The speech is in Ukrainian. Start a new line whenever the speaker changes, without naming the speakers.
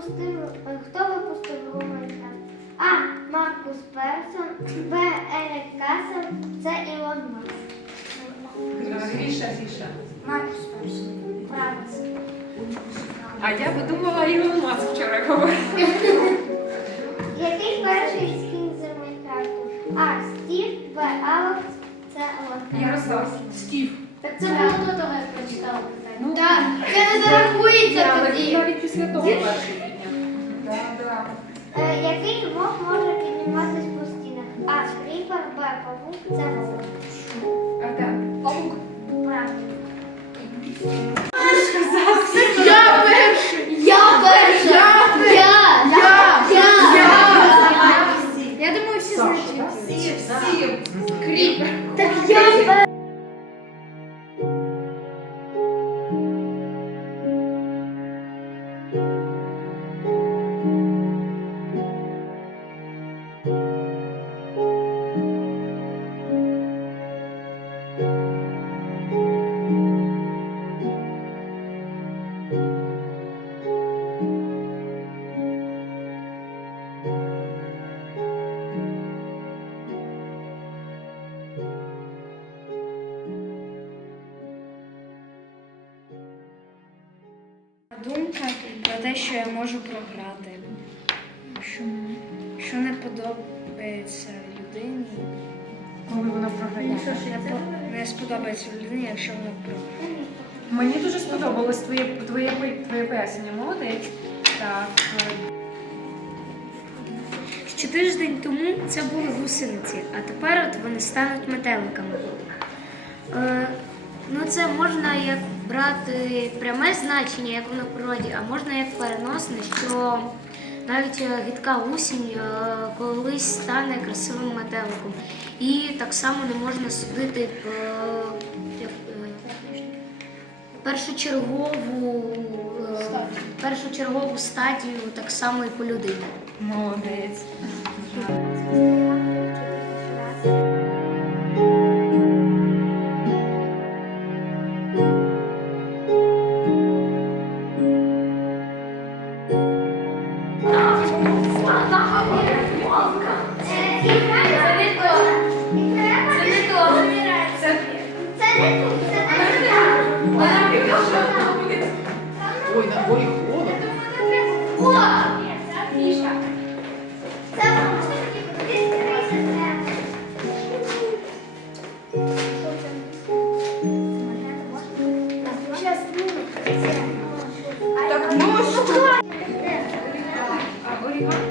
Випустив, е, хто випустив Майнкрафт? А. Маркус Персон, Б. Ерік Касел, С. Ілон Маск.
Гріша, Гріша.
Маркус Персон. Правильно.
А я би думала, Ілон Маск вчора говорив.
Який перший скін з Майнкрафту? А. Стів, Б. Алекс, С. Лока.
Ярослав, Стів.
Так це було до того, як прочитала питання.
Ну,
Так, це не зарахується тоді.
навіть після того перший
який Бог може
Думка про те, що я можу програти. Що, що не подобається людині.
Коли вона програє.
Не, по- не сподобається людині, якщо вона програє.
Мені дуже сподобалось твоє, твоє, твоє пояснення. Молодець. Так. е,
Ще тиждень тому це були гусениці, а тепер от вони стануть метеликами. Е, ну, це можна як брати пряме значення, як воно в природі, а можна як переносне, що навіть е, гидка гусінь е, колись стане красивим метеликом. І так само не можна судити е, першочергову, першочергову стадію так само і по людині.
Молодець.
Ой, на горі холодно.
Так, ну що? А орігамі?